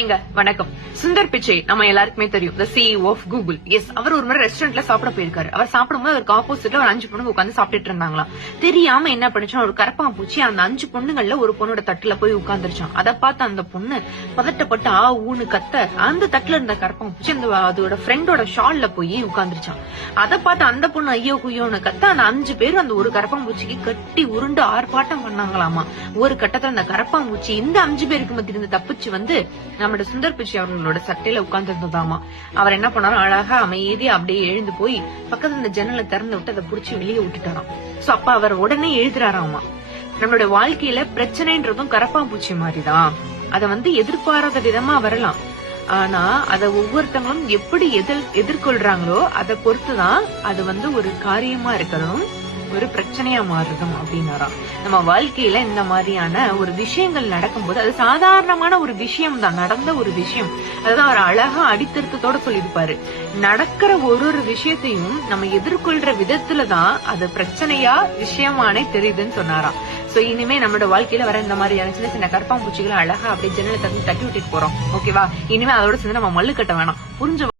ஹாய்ங்க, வணக்கம். சுந்தர் பிச்சை நம்ம எல்லாருக்குமே தெரியும், the CEO of Google. Yes, அவர் ஒரு முறை ரெஸ்டாரண்ட்ல சாப்பிட போயிருக்காரு. அவர் சாப்பிடும்போது அவருக்கு ஆப்போசிட்ல ஒரு 5 பொண்ணுங்க உட்காந்து சாப்பிட்டுட்டு இருந்தாங்களாம். தெரியாம என்ன பண்ணுச்சா, ஒரு கரப்பாம்பூச்சி அந்த 5 பொண்ணுங்கள்ல ஒரு பொண்ணோட தட்டுல போய் உட்கார்ந்துருச்சான். அதை பார்த்து அந்த பொண்ணு பதட்டப்பட்டு ஊன்னு கத்த, அந்த தட்டுல இருந்த கரப்பாம்பூச்சி அதோட ஃப்ரெண்டோட ஷால்ல போய் உட்கார்ந்துருச்சான். அதை பார்த்து அந்த பொண்ணு ஐயோ குய்யோன்னு கத்த, அந்த 5 பேரும் அந்த ஒரு கரப்பாம்பூச்சிக்கு கட்டி உருண்டு ஆர்ப்பாட்டம் பண்ணாங்களாமா. ஒரு கட்டத்துல அந்த கரப்பாம்பூச்சி இந்த 5 பேருக்கு மத்தியிருந்து தப்பிச்சு வந்து நம்மளோட சுந்தர் பிச்சை அவர்களோட சட்டையில உட்கார்ந்து இருந்ததாமா. அவர் என்ன பண்ணாரு, அழகா அமைதியா அப்படியே எழுந்து போய் பக்கத்துல இந்த ஜன்னலை திறந்து விட்டு அதை புடிச்சு வெளியே விட்டுட்டாராம். சோ அப்ப அவர் உடனே எழுதுறாராமா, நம்மளோட வாழ்க்கையில பிரச்சனைன்றதும் கரப்பாம்பூச்சி மாதிரிதான். அத எதிர்பாராத விதமா வரலாம், ஆனா அத ஒவ்வொருத்தங்களும் எப்படி எதிர்கொள்றாங்களோ அதை பொறுத்துதான் அது ஒரு காரியமா இருக்கணும், ஒரு பிரச்சனையா மாறுதும் அப்படின்னாராம். நம்ம வாழ்க்கையில இந்த மாதிரியான ஒரு விஷயங்கள் நடக்கும்போது அது சாதாரணமான ஒரு விஷயம் தான், நடந்த ஒரு விஷயம். அதான் அவர் அழகா அடித்திருத்தத்தோட சொல்லியிருப்பாரு, நடக்கிற ஒரு விஷயத்தையும் நம்ம எதிர்கொள்ற விதத்துலதான் அது பிரச்சனையா விஷயமானே தெரியுதுன்னு சொன்னாராம். சோ இனிமே நம்மளோட வாழ்க்கையில வர இந்த மாதிரியான சின்ன சின்ன கரப்பாம்பூச்சிகளை அழகா அப்படியே ஜன்னலை தட்டி விட்டுட்டு போறோம். ஓகேவா? இனிமே அதோட சேர்ந்து நம்ம மல்லு கட்ட வேணாம். புரிஞ்ச